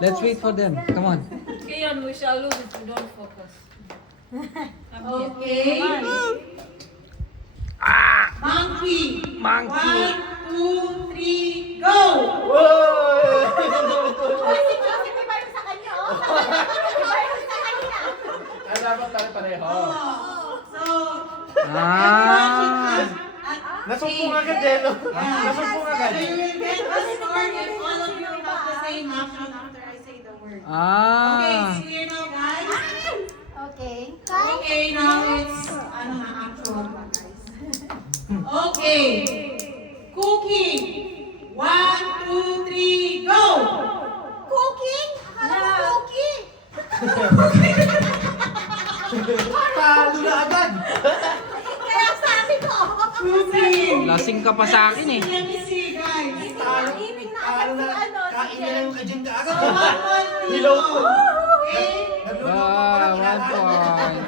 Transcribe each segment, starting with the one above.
Let's wait for them. Come on. Kian, we shall lose if you don't focus. Okay. Monkey. Monkey. 1, 2, 3, go! Dapat tayo pareho. So, Nasumpong agad eh, no? Nasumpong agad. So you will get a score if all of you have the same action after I say the word. Okay, Ah. it's clear now, guys? Okay. Okay, now it's actual ba, guys? Okay. Cooking. 1, 2, 3, go! Cooking? Akala ko cookie. Talo na agad! Kaya sabi ko. Cooking. Lasing ka pa sa akin eh. Let me see, guys. Iiling na agad si ano. si Kain niya Jen. yung kajin ka So, agad. 1 point Hello. Okay? Wow, 1 point.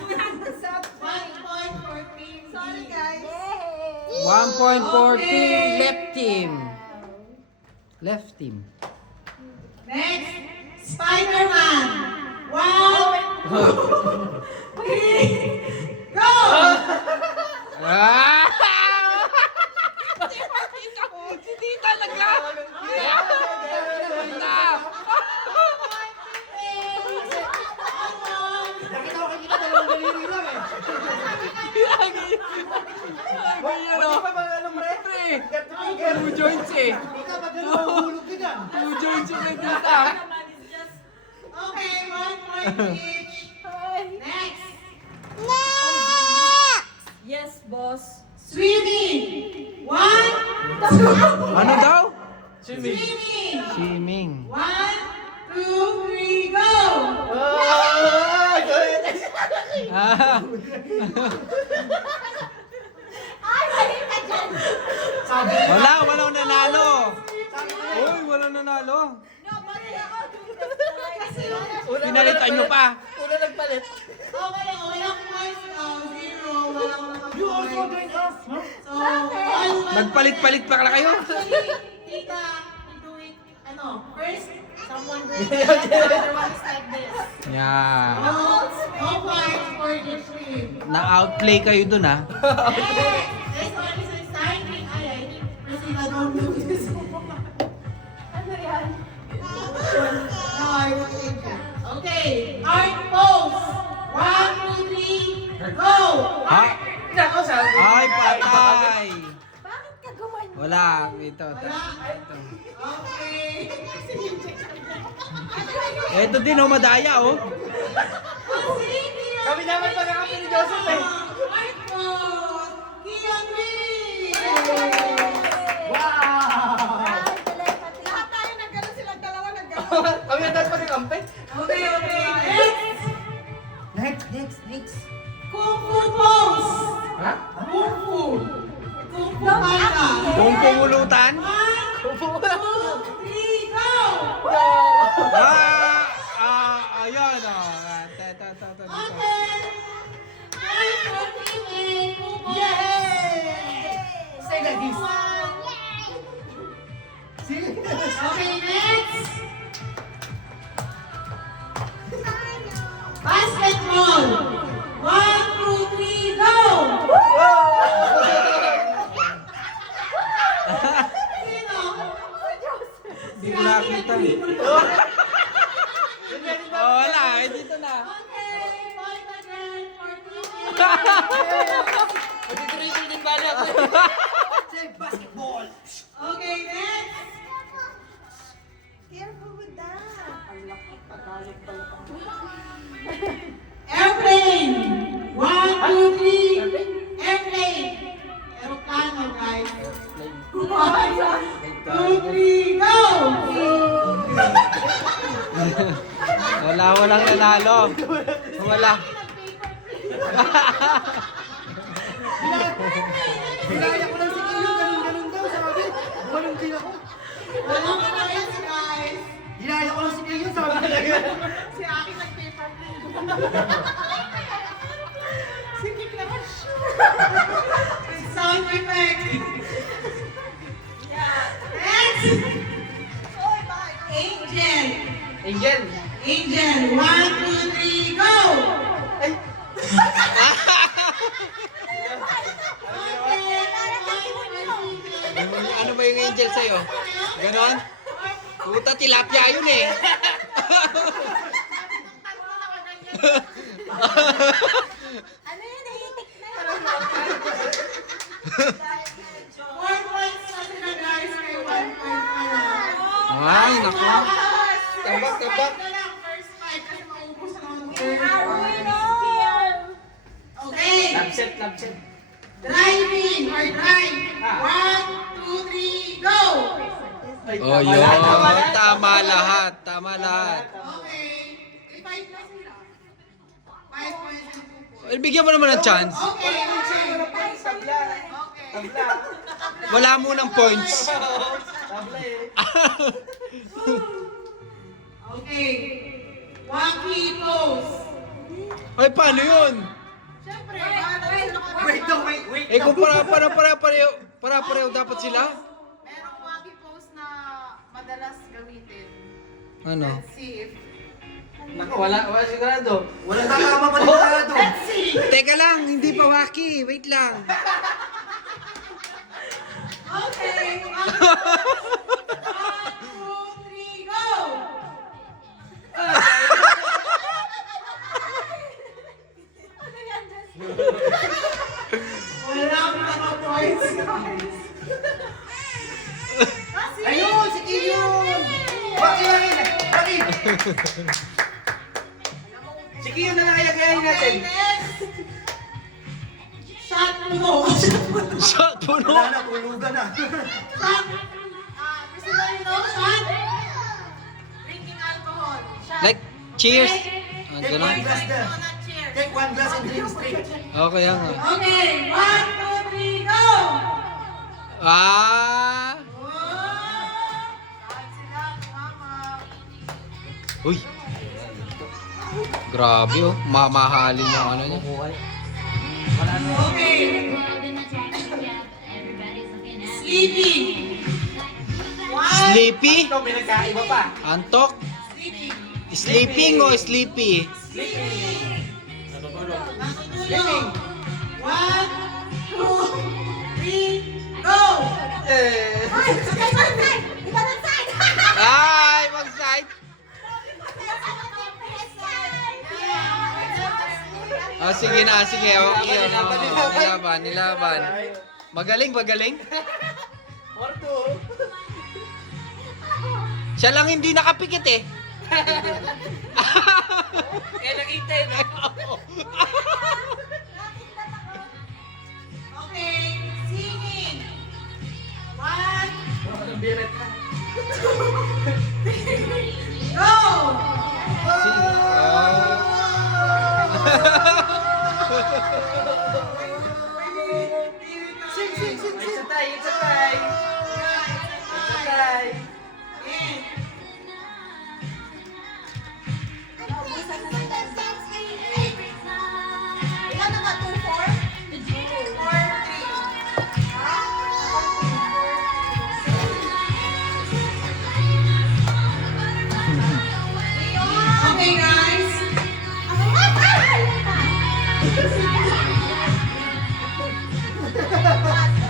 1 point for team. Sorry guys. Yay. 1 point for team left team. Left team. Next, Spider-Man. 1, 2, 3, go! Ah! Si Tita nagla. Nakita ko kita dalawang daliri lang eh. Wala pa ba alam mo eh? Get to figure. 2 joints eh. Ikaw ba dalawang hulog ka dyan? 2 joints yung nagdita. Okay, 1 point each. Next, Yes, boss. swimming. 1, Ano daw? Swimming. swimming. Swimming. 1, 2, 3, go! Ah! Good! Ah. Ay, mali ka dyan. Sabi Walang nanalo. Uy, walang nanalo. No, mali ako. Kasi Pinalitan nyo pa. Una nagpalit. Okay, walang points now. 0, walang You also nakapoint. join us, no? So, 1 point. Nagpalit-palit pa kala kayo. Actually, tita, we do it, first, someone brings it up, the other one is like this. Yeah. No points for the team. Na-outplay kayo dun ah. This one is exciting. I think Priscilla don't do this. ano yan? No, I will take it. Okay, art pose. 1, 2, 3, go! Ha? Nako, sabi. Ay, patay. Bakit ka gumanyan? Wala. Ito. Wala. Okay. Ito din oh, madaya oh. Kami naman pagkakampi ni Joseph eh. Art pose. Kian Lee. Wow! Ay, telepathy. Lahat tayo nagganon silang dalawa nagganon. Kami na dapat pagkakampi. Okay, okay. Next. Kung Fu pose. Ha? Kung Fu. Kung Fu panda. Kung pumulutan. 1, 2, 3, go! Ayan oh. Dito. Okay. Time for team A. Kung Fu. Say like this. Okay, next. Basketball. 1, 2, 3, go! Sino? Hindi ko nakita. Oh, wala. Dito na. Okay, point again for team A. Mag-dribble din bali ako. Say basketball. Okay, next. Careful with that. Airplane. 1, 2, 3. Airplane. Aeroplano, guys. 1, 2, 3, go! Walang nanalo. Wala. Ginaya ko lang si Kiyo, ganun daw, sabi. Walang din ako. Walang points, guys. Ginaya ko lang si Kiyo, sabi. Si Aki nag-paper plane. Sige naman, With sound effect. Yeah. Next. Angel. Angel, 1, 2, 3, go! Ay. Ano ba yung angel sa'yo? Ganon? Puta, tilapia yun eh. Ano yun? Nahitik na. 4 points na sila guys, may 1 point pa lang. Ay, naku. Tabak, tabak. Na lang, first 5 kasi maubos na ang Are we first. here? Okay, Lapset, lapset. driving or drive. 1, 2, 3, go! Ay, Oh, tama yun. lahat, tama lahat. Tama lahat. Tama lahat. Okay, 5 na sila. 5 points and 2 points. Well, bigyan mo naman ng chance. Okay, Tabla. okay. Tabla. Wala mo ng points. Tabla eh. Okay. Wacky pose. Ay, paano yun? Siyempre, bahala sila kung Wait, no, wait. Eh, kung para-pareho dapat sila? merong wacky pose na madalas gamitin. Ano? Let's see if... Naku, wala sigurado. Wala tama panigurado. Let's see! Teka lang, hindi pa waki. Wait lang. Okay. 1, 2, 3, go! Ano yan, Jess? Wala akong mga points, guys. Ayun, si Kiyon! Baki! Si Kiyon na lang kaya-gayahin natin. Okay, next. Shot puno. Shot puno. Wala na, tulugan na. Shot. Gusto mo yun, no? Shot. Drinking alcohol. Shot. Like, cheers. Ah, Take ganun? one glass there. No, not cheers. Take one glass and drink straight. Okay, nga. Okay, 1, 2, 3, go! Ah! Oh! Shot sila, mama. Uy! Grabe oh. Mamahalin yung ano niya. Okay. Sleeping. 1, Sleepy? Ito, may nagkaiba pa. Antok? sleeping. Sleeping o sleepy? Sleeping. Natutulog. Natutulog. 1, 2, 3, go! Eh. Ay, side, side, side! Iba ng side! Ay! Mag-side! Ah, sige na, sige. Okay. Ano, nilaban. Magaling. Orto. Siya lang hindi nakapikit eh. Eh, nakita eh. Okay, singing. 1, Ang biret na. go! Exatay, exatay. Exatay. Ilan na ba? 2-4? 4-3. Okay, guys.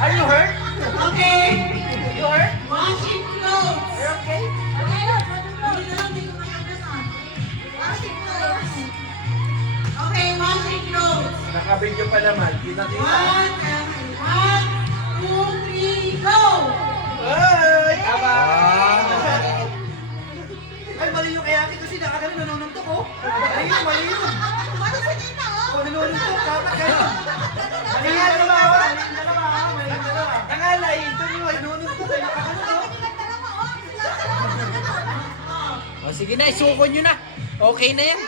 Are you hurt? Okay. You hurt? Washing clothes. You're okay? Okay, washing clothes. Naka-video pa naman. Di natin. 1, 2, 3, go! Ay! Tama! Ay, mali yung kaya ate kasi nakagaling nanununtok oh. Mali yun. Oh, nanununtok. Dapat ganun. Mali yung dalawa. Mali yung dalawa. Nangalay, ito nyo. Nanununtok ay nakaganon oh. O sige na, isuko nyo na. Okay na yan.